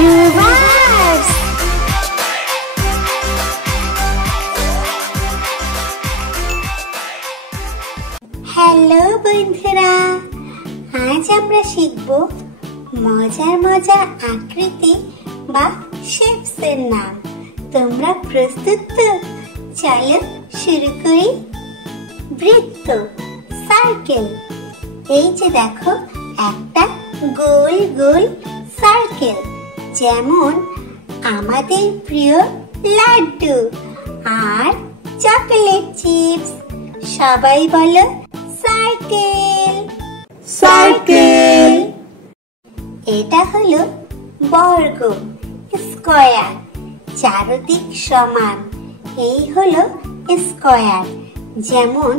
Reverse. Hello বন্ধুরা, আজ আমরা শিখব মজার মজার আকৃতি বা শেপস এর নাম। তোমরা প্রস্তুত তো? চলো শুরু করি। বৃত্ত, সার্কেল। এই যে দেখো একটা গোল গোল সার্কেল, যেমন আমাদের প্রিয় লাড্ডু আর চকলেট চিপস। সবাই বলো সার্কেল। সার্কেল। এটা হলো বর্গ, স্কয়ার, চারদিক সমান। এই হলো স্কয়ার, যেমন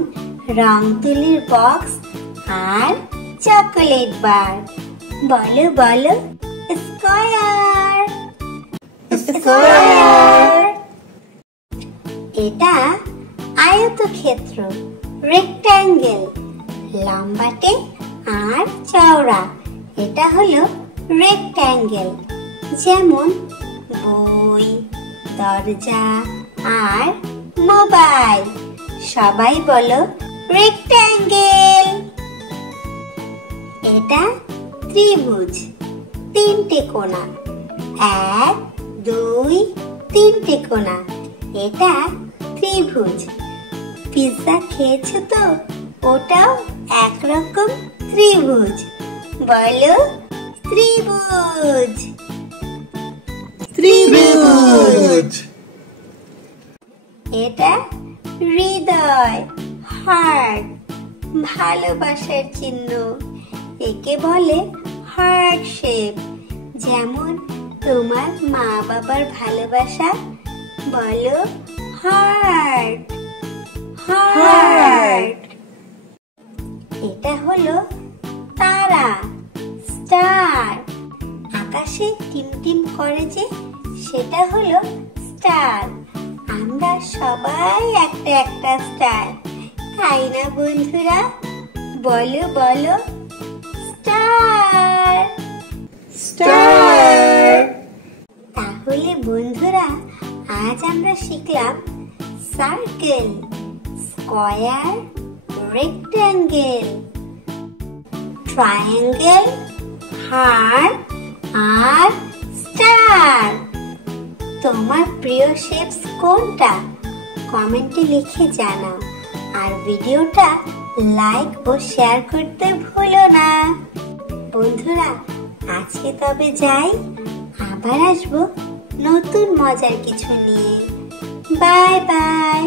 রং তুলির বক্স আর চকলেট বার। বলো বলো স্কয়ার। স্কয়ার। এটা আয়তক্ষেত্র, রেক্ট্যাঙ্গেল, লম্বাটে আর চওড়া। এটা হলো রেক্ট্যাঙ্গেল, যেমন বই, দরজা আর মোবাইল। সবাই বলো রেক্ট্যাঙ্গেল। এটা ত্রিভুজ, তিনটে কোণা, 1 2 3টে কোণা। এটা ত্রিভুজ। পিৎজা খেয়েছো তো? ওটাও একরকম ত্রিভুজ। বলো ত্রিভুজ। ত্রিভুজ। এটা হৃদয়, হার্ট, ভালোবাসার চিহ্ন। একে বলে হার্ট শেপ, যেমন তোমার মা বাবার ভালোবাসা। বলো হার্ট। হার্ট। এটা হলো তারা, স্টার। আকাশে টিমটিম করে যে, সেটা হলো স্টার। আমরা সবাই একটা একটা স্টার, তাই না বন্ধুরা? বলো বলো স্টার। স্টার। তাহলে বন্ধুরা, আজ আমরা শিখলাম circle, square, rectangle, triangle, heart আর স্টার। তোমার প্রিয় শেপস কোনটা? কমেন্টে লিখে জানাও। আর ভিডিওটা লাইক ও শেয়ার করতে ভুলো না। বন্ধুরা, আজকে তবে যাই, আবার আসবো নতুন মজার কিছু নিয়ে। Bye bye.